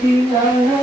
be you.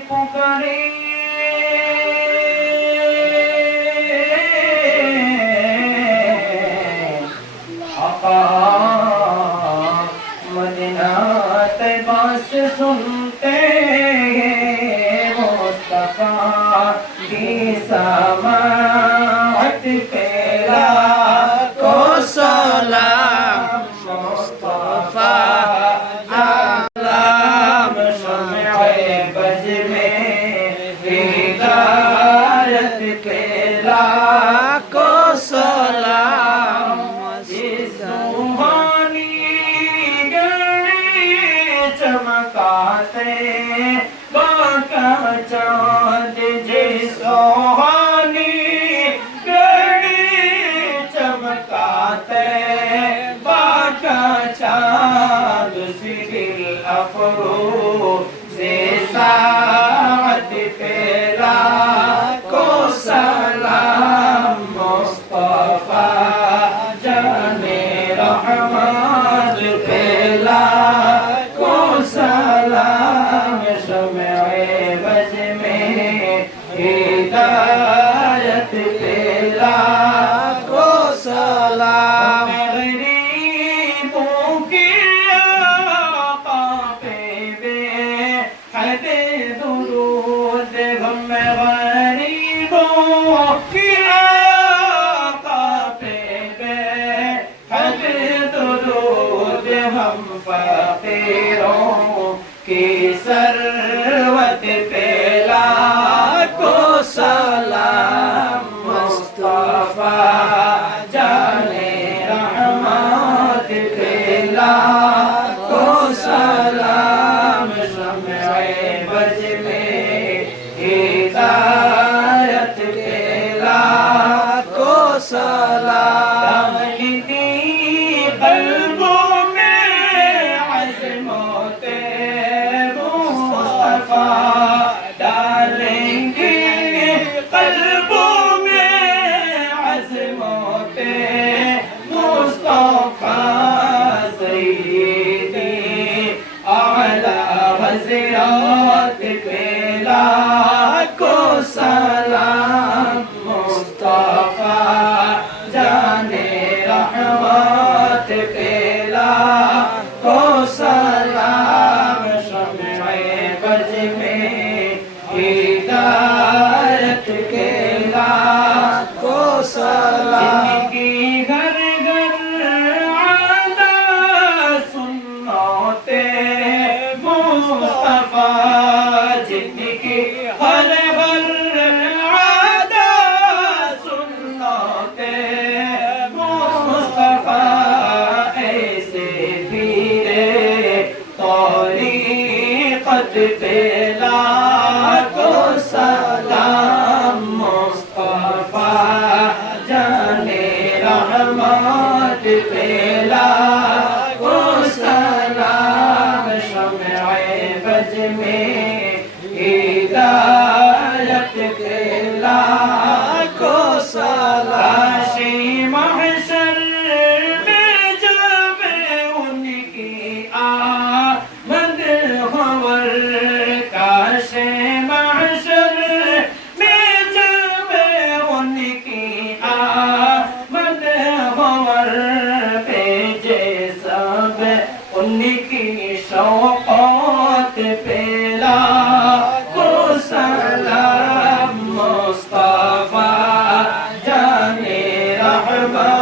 company मत देला 还有三单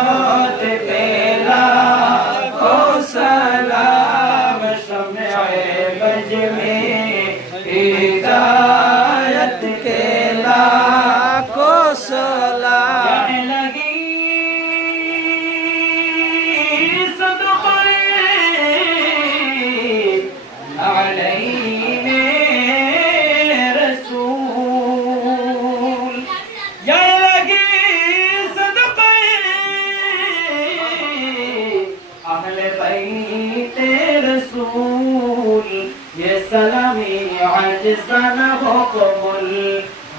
जाना कबुल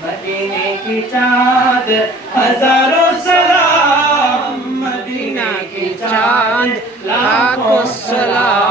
मदीने की चांद हजारों सलाम मदीना की चांद लाखों सलाम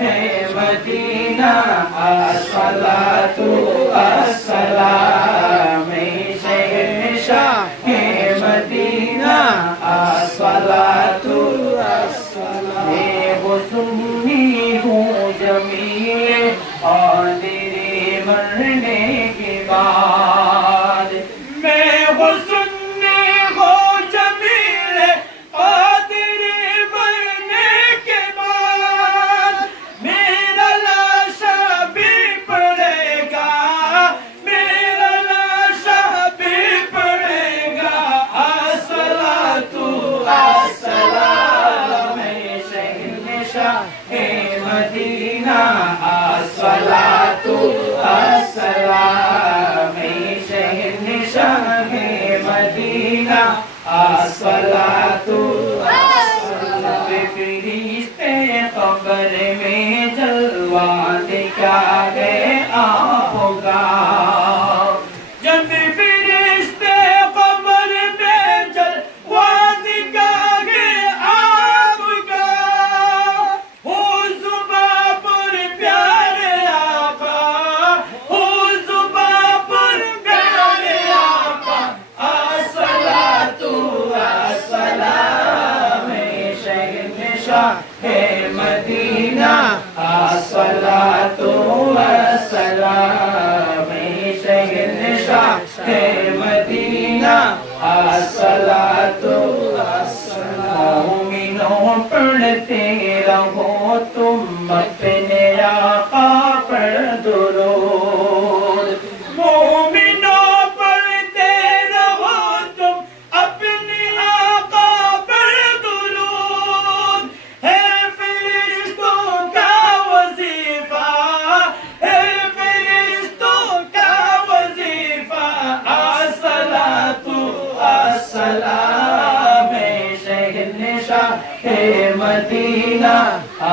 है मदीना असला तू अपने आका মদিনা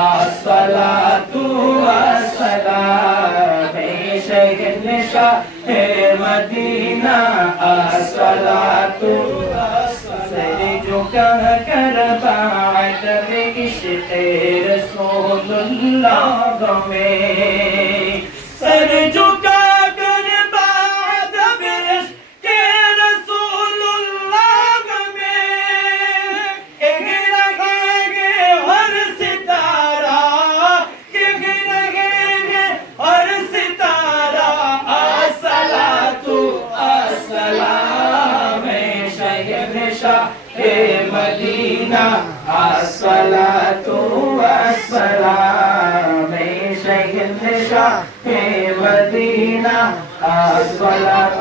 আসসালাতু আসসালাম শেখনিশা হে মদিনা আসসালাতু আসসালাম ঝুকা সর ঝুকা الصلاة